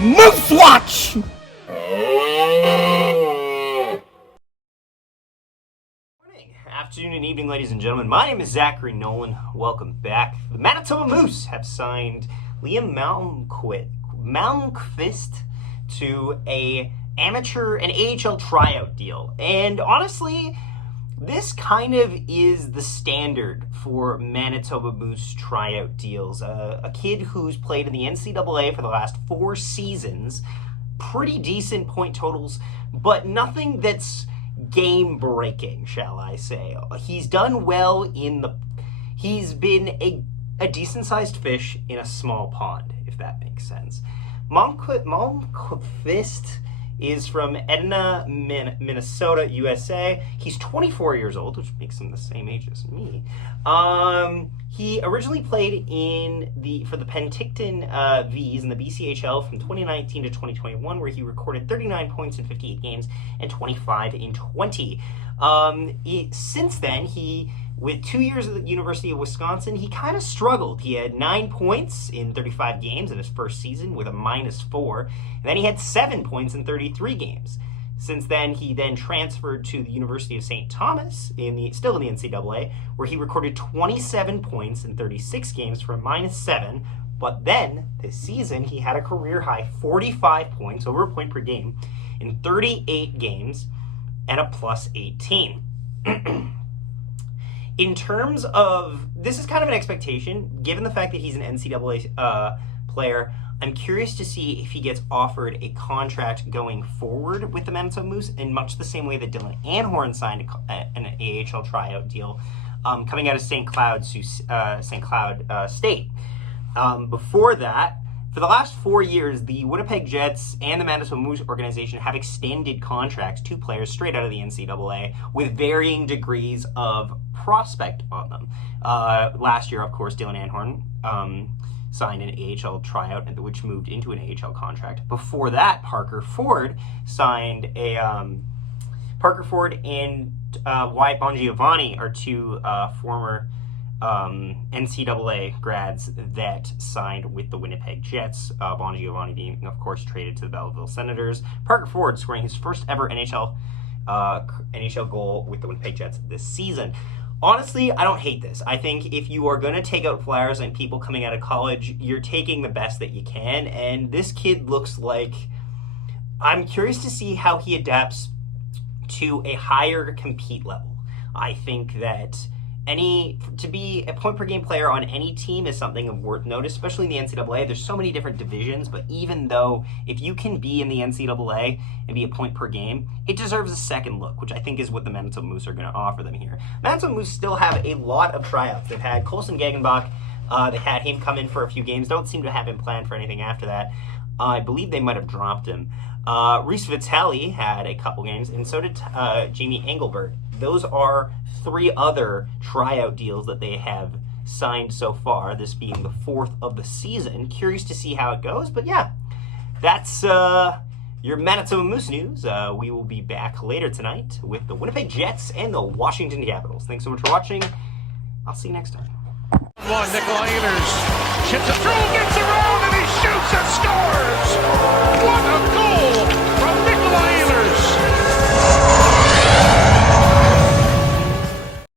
Moose Watch! Morning, afternoon, and evening, ladies and gentlemen. My name is Zachary Nolan. Welcome back. The Manitoba Moose have signed Liam Malmquist to an AHL Tryout deal. And honestly, this kind of is the standard for Manitoba Moose tryout deals. A kid who's played in the NCAA for the last 4 seasons, pretty decent point totals, but nothing that's game-breaking, shall I say. He's done well he's been a decent-sized fish in a small pond, if that makes sense. Malmquist is from Edna, Minnesota, USA. He's 24 years old, which makes him the same age as me. He originally played for the Penticton V's in the BCHL from 2019 to 2021, where he recorded 39 points in 58 games and 25 in 20. Since then, with 2 years at the University of Wisconsin, he kind of struggled. He had 9 points in 35 games in his first season with a -4, and then he had 7 points in 33 games. Since then, he then transferred to the University of St. Thomas, still in the NCAA, where he recorded 27 points in 36 games for a -7, but then this season he had a career-high 45 points, over a point per game, in 38 games and a +18. In terms of, this is kind of an expectation, given the fact that he's an NCAA player. I'm curious to see if he gets offered a contract going forward with the Manitoba Moose in much the same way that Dylan Anhorn signed an AHL tryout deal coming out of St. Cloud State. Before that, for the last 4 years, the Winnipeg Jets and the Manitoba Moose organization have extended contracts to players straight out of the NCAA with varying degrees of prospect on them. Last year, of course, Dylan Anhorn signed an AHL tryout, which moved into an AHL contract. Before that, Parker Ford and Wyatt Bongiovanni are two former NCAA grads that signed with the Winnipeg Jets. Bongiovanni being, of course, traded to the Belleville Senators. Parker Ford scoring his first ever NHL goal with the Winnipeg Jets this season. Honestly, I don't hate this. I think if you are going to take out flyers and people coming out of college, you're taking the best that you can. And this kid looks like, I'm curious to see how he adapts to a higher compete level. I think that to be a point per game player on any team is something of worth notice, especially in the NCAA. There's so many different divisions, but even though if you can be in the NCAA and be a point per game, it deserves a second look, which I think is what the Manitoba Moose are going to offer them here. Manitoba Moose still have a lot of tryouts. They've had Colson Gagenbach. They had him come in for a few games. Don't seem to have him planned for anything after that. I believe they might have dropped him. Reese Vitale had a couple games, and so did Jamie Engelbert. Those are 3 other tryout deals that they have signed so far, this being the 4th of the season. Curious to see how it goes, but yeah, that's your Manitoba Moose news. We will be back later tonight with the Winnipeg Jets and the Washington Capitals. Thanks so much for watching. I'll see you next time. One, Nikolai Ehlers chips it through, gets around, and he shoots and scores! What a goal!